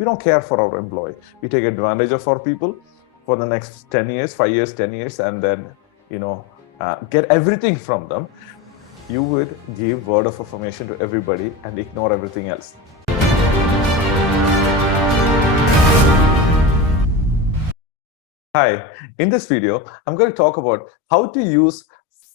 We don't care for our employee. We take advantage of our people for the next 10 years, 5 years, 10 years, and then, get everything from them. You would give word of affirmation to everybody and ignore everything else. Hi, in this video, I'm going to talk about how to use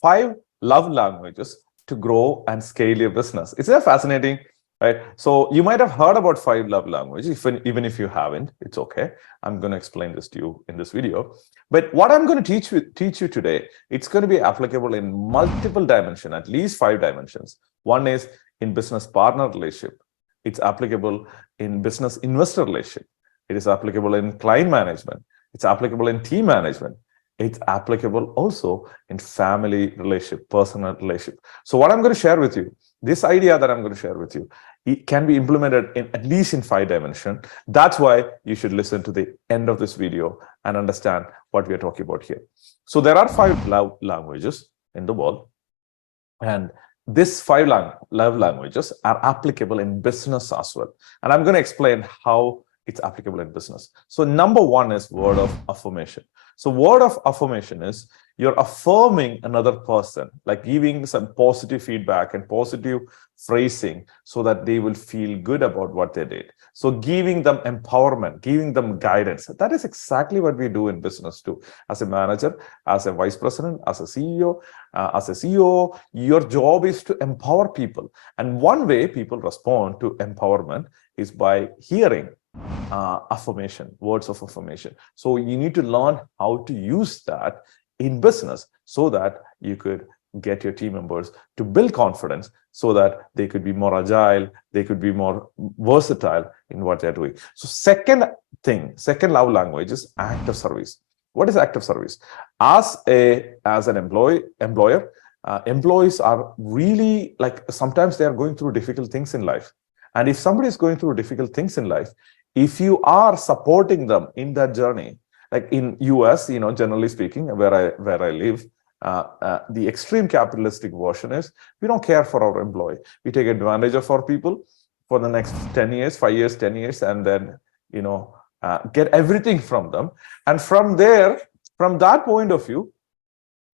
5 love languages to grow and scale your business. It's fascinating, right? So you might have heard about 5 love languages. Even if you haven't, it's okay. I'm going to explain this to you in this video. But what I'm going to teach you today, it's going to be applicable in multiple dimensions, at least 5 dimensions. One is in business partner relationship. It's applicable in business investor relationship. It is applicable in client management. It's applicable in team management. It's applicable also in family relationship, personal relationship. So what I'm going to share with you, this idea that I'm going to share with you, it can be implemented in at least in 5 dimensions. That's why you should listen to the end of this video and understand what we are talking about here. So there are 5 love languages in the world. And these 5 love languages are applicable in business as well. And I'm going to explain how it's applicable in business. So number 1 is word of affirmation. So word of affirmation is you're affirming another person, like giving some positive feedback and positive phrasing so that they will feel good about what they did. So giving them empowerment, giving them guidance. That is exactly what we do in business too. As a manager, as a vice president, as a CEO, as a CEO, your job is to empower people. And one way people respond to empowerment is by hearing affirmation, words of affirmation. So you need to learn how to use that in business so that you could get your team members to build confidence so that they could be more agile, they could be more versatile in what they're doing. So second love language is act of service. What is act of service? As an employer, employees are really, like, sometimes they are going through difficult things in life. And if somebody is going through difficult things in life, if you are supporting them in that journey, like in US, generally speaking, where I live, the extreme capitalistic version is we don't care for our employee. We take advantage of our people for the next 10 years, 5 years, 10 years, and then, get everything from them. And from that point of view,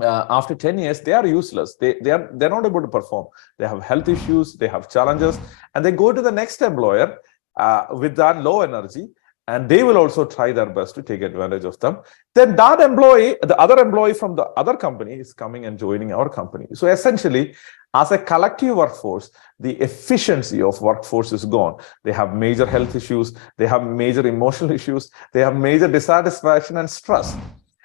after 10 years, they are useless. They're not able to perform. They have health issues, they have challenges, and they go to the next employer with that low energy, and they will also try their best to take advantage of them. Then that employee, the other employee from the other company, is coming and joining our company. So essentially, as a collective workforce, the efficiency of workforce is gone. They have major health issues, they have major emotional issues, they have major dissatisfaction and stress.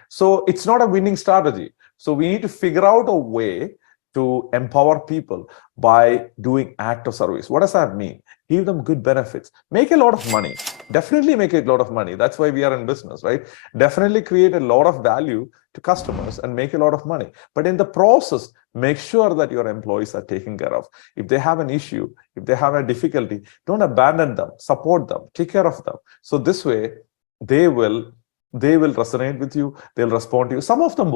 So it's not a winning strategy. So we need to figure out a way to empower people by doing act of service. What does that mean? Give them good benefits, make a lot of money, definitely make a lot of money. That's why we are in business, right? Definitely create a lot of value to customers and make a lot of money. But in the process, make sure that your employees are taken care of. If they have an issue, if they have a difficulty, don't abandon them, support them, take care of them. So this way, they will resonate with you, they'll respond to you. Some of them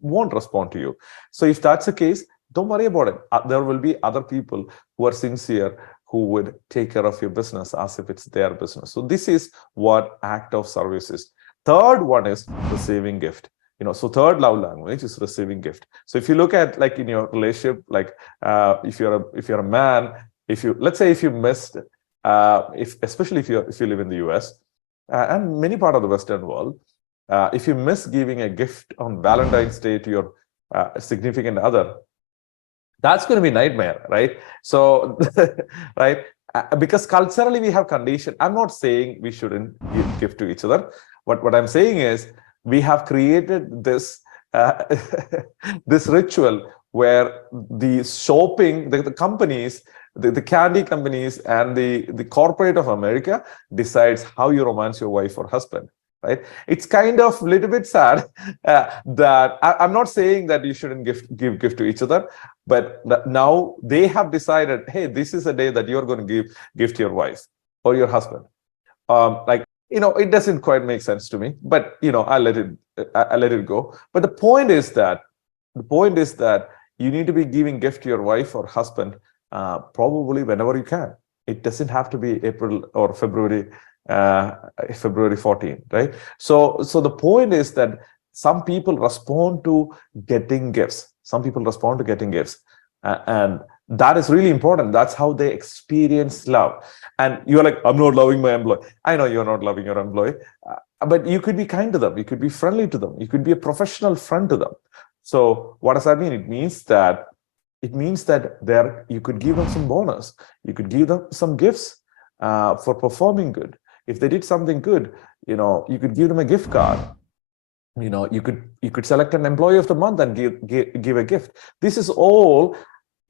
won't respond to you. So if that's the case, don't worry about it. There will be other people who are sincere, who would take care of your business as if it's their business. So this is what act of service is. Third one is receiving gift. So third love language is receiving gift. So if you look at, like, in your relationship, like if you're a man, let's say if you missed, especially if you live in the US, and many part of the Western world, if you miss giving a gift on Valentine's Day to your significant other, that's going to be a nightmare, right? So, right? Because culturally we have conditioned. I'm not saying we shouldn't give gift to each other. What I'm saying is we have created this this ritual where the shopping, the companies, the candy companies and the corporate of America decides how you romance your wife or husband, right? It's kind of a little bit sad that I'm not saying that you shouldn't give gift to each other, but now they have decided, hey, this is a day that you're going to give gift to your wife or your husband. It doesn't quite make sense to me, but I let it go. But the point is that you need to be giving gift to your wife or husband probably whenever you can. It doesn't have to be April or February, February 14, right? So the point is that some people respond to getting gifts. Some people respond to getting gifts, and that is really important. That's how they experience love. And you're like, I'm not loving my employee. I know you're not loving your employee, but you could be kind to them. You could be friendly to them. You could be a professional friend to them. So what does that mean? It means that there you could give them some bonus. You could give them some gifts for performing good. If they did something good, you could give them a gift card. You could select an employee of the month and give a gift. This is all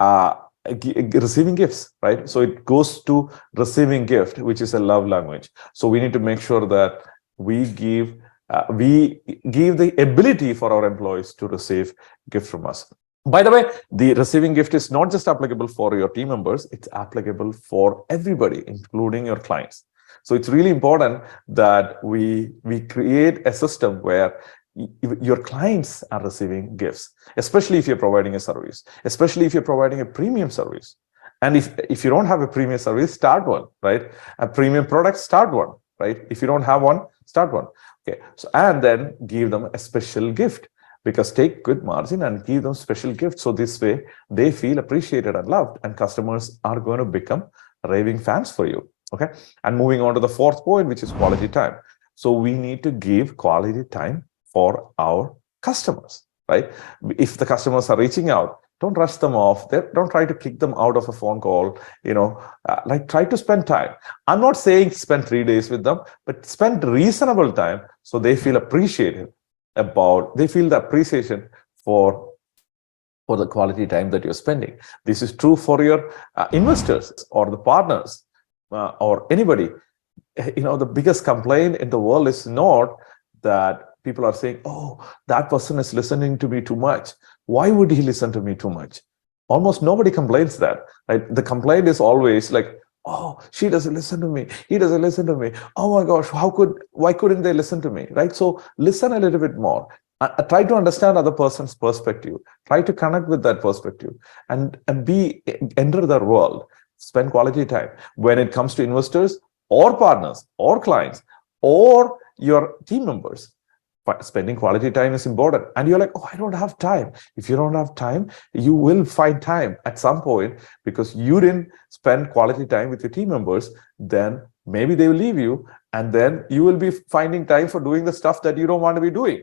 receiving gifts, right? So it goes to receiving gift, which is a love language. So we need to make sure that we give the ability for our employees to receive gift from us. By the way, the receiving gift is not just applicable for your team members, it's applicable for everybody, including your clients. So it's really important that we create a system where your clients are receiving gifts, especially if you're providing a service, especially if you're providing a premium service. And if you don't have a premium service, start one, right? A premium product, start one, right? If you don't have one, start one. Okay. So, and then give them a special gift, because take good margin and give them special gifts. So this way they feel appreciated and loved, and customers are going to become raving fans for you. Okay. And moving on to the fourth point, which is quality time. So we need to give quality time for our customers, right? If the customers are reaching out, don't rush them off. Don't try to kick them out of a phone call. Like, try to spend time. I'm not saying spend 3 days with them, but spend reasonable time so they feel appreciated they feel the appreciation for the quality time that you're spending. This is true for your investors or the partners or anybody. The biggest complaint in the world is not that people are saying, oh, that person is listening to me too much. Why would he listen to me too much? Almost nobody complains that, right? The complaint is always like, oh, she doesn't listen to me. He doesn't listen to me. Oh my gosh, why couldn't they listen to me, right? So listen a little bit more. Try to understand other person's perspective. Try to connect with that perspective and enter their world. Spend quality time. When it comes to investors or partners or clients or your team members, but spending quality time is important. And you're like, oh, I don't have time. If you don't have time, you will find time at some point, because you didn't spend quality time with your team members. Then maybe they will leave you, and then you will be finding time for doing the stuff that you don't want to be doing.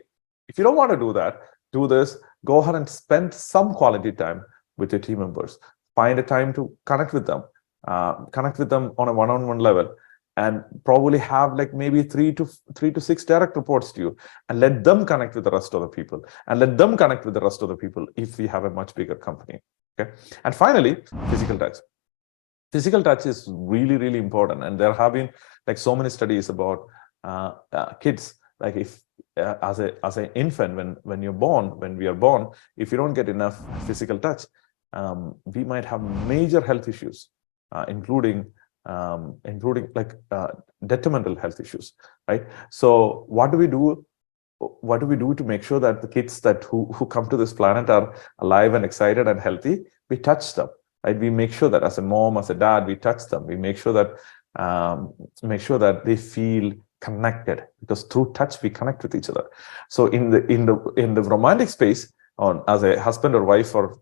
If you don't want to do that, do this. Go ahead and spend some quality time with your team members. Find a time to connect with them on a one-on-one level. And probably have like maybe 3 to 6 direct reports to you, and let them connect with the rest of the people, and let them connect with the rest of the people if we have a much bigger company. Okay. And finally, physical touch. Physical touch is really, really important. And there have been like so many studies about kids. Like if as an infant, when we are born, if you don't get enough physical touch, we might have major health issues, including like detrimental health issues, right? So what do we do? What do we do to make sure that the kids who come to this planet are alive and excited and healthy? We touch them, right? We make sure that as a mom, as a dad, we touch them. We make sure that they feel connected, because through touch we connect with each other. So in the romantic space, as a husband or wife or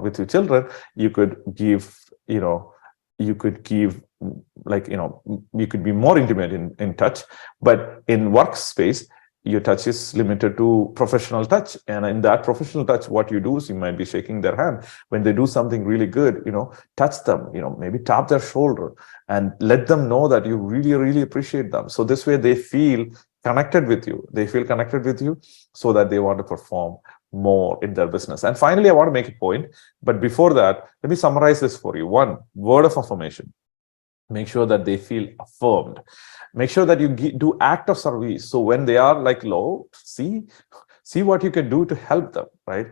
with your children, you could give you could be more intimate in touch. But in workspace, your touch is limited to professional touch. And in that professional touch, what you do is you might be shaking their hand. When they do something really good, touch them, maybe tap their shoulder and let them know that you really, really appreciate them. So this way they feel connected with you. They feel connected with you so that they want to perform more in their business. And finally, I want to make a point. But before that, let me summarize this for you. 1, word of affirmation. Make sure that they feel affirmed. Make sure that you do act of service. So when they are like low, see what you can do to help them, right?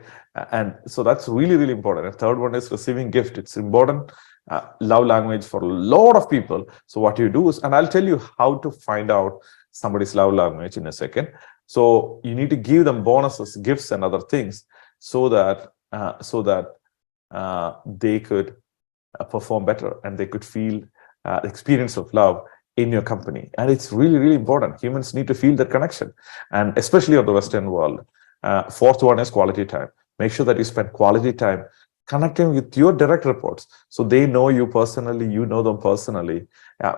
And so that's really, really important. And third one is receiving gift. It's important love language for a lot of people. So what you do is, and I'll tell you how to find out somebody's love language in a second. So you need to give them bonuses, gifts, and other things so that they could perform better and they could feel experience of love in your company. And it's really, really important. Humans need to feel that connection, and especially of the Western world. Fourth one is quality time. Make sure that you spend quality time connecting with your direct reports, so they know you personally, you know them personally.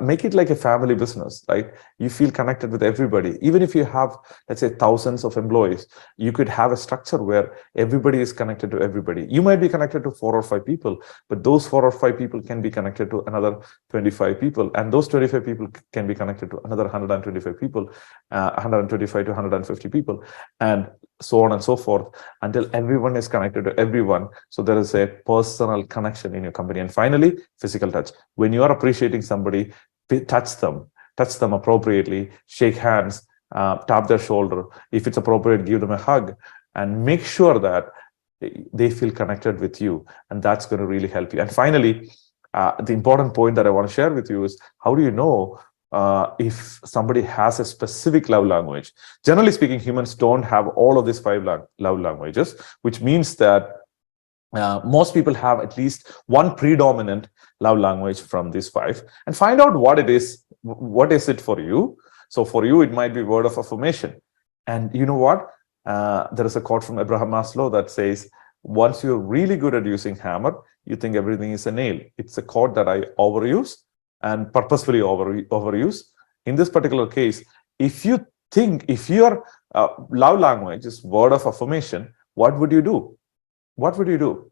Make it like a family business, right? You feel connected with everybody. Even if you have, let's say, thousands of employees, you could have a structure where everybody is connected to everybody. You might be connected to 4 or 5 people, but those 4 or 5 people can be connected to another 25 people, and those 25 people can be connected to another 125 people, 125 to 150 people, and so on and so forth, until everyone is connected to everyone. So there is a personal connection in your company. And finally, physical touch. When you are appreciating somebody, touch them appropriately, shake hands, tap their shoulder. If it's appropriate, give them a hug, and make sure that they feel connected with you. And that's going to really help you. And finally, the important point that I want to share with you is, how do you know if somebody has a specific love language? Generally speaking, humans don't have all of these 5 love languages, which means that most people have at least one predominant love language from these 5, and find out what it is. What is it for you? So for you, it might be word of affirmation. And you know what? There is a quote from Abraham Maslow that says, once you're really good at using hammer, you think everything is a nail. It's a quote that I overuse and purposefully overuse. In this particular case, if your love language is word of affirmation, what would you do? What would you do?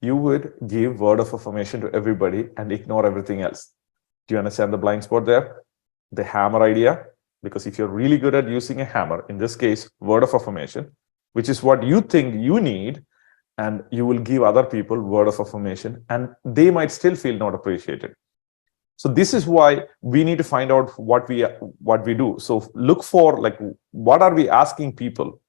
You would give word of affirmation to everybody and ignore everything else. Do you understand the blind spot there? The hammer idea? Because if you're really good at using a hammer, in this case, word of affirmation, which is what you think you need, and you will give other people word of affirmation, and they might still feel not appreciated. So this is why we need to find out what we do. So look for, like, what are we asking people?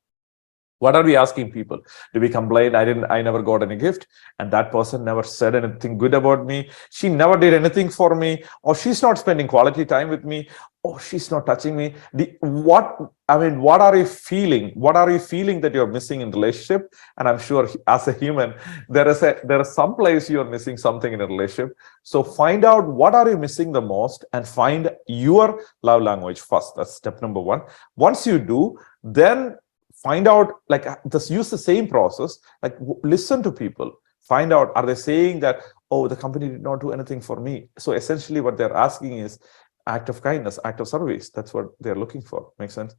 What are we asking people? Do we complain, I never got any gift, and that person never said anything good about me, she never did anything for me, or she's not spending quality time with me, or she's not touching me? What are you feeling? What are you feeling that you're missing in relationship? And I'm sure as a human, there is some place you're missing something in a relationship. So find out what are you missing the most, and find your love language first. That's step number 1. Once you do, then find out, like, just use the same process, like listen to people, find out, are they saying that, oh, the company did not do anything for me? So essentially what they're asking is act of kindness, act of service. That's what they're looking for. Makes sense?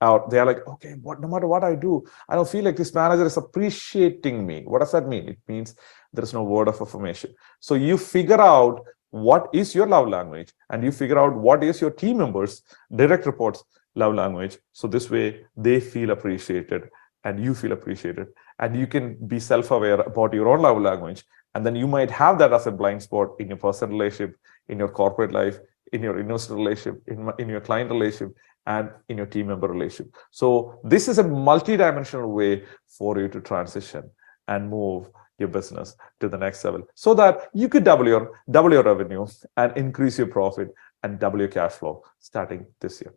Or they're like, okay, no matter what I do, I don't feel like this manager is appreciating me. What does that mean? It means there's no word of affirmation. So you figure out what is your love language, and you figure out what is your team members, direct reports love language. So this way they feel appreciated and you feel appreciated, and you can be self-aware about your own love language. And then you might have that as a blind spot in your personal relationship, in your corporate life, in your investor relationship, in your client relationship, and in your team member relationship. So this is a multi-dimensional way for you to transition and move your business to the next level, so that you could double your revenue and increase your profit and double your cash flow starting this year.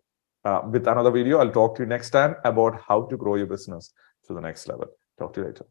With another video, I'll talk to you next time about how to grow your business to the next level. Talk to you later.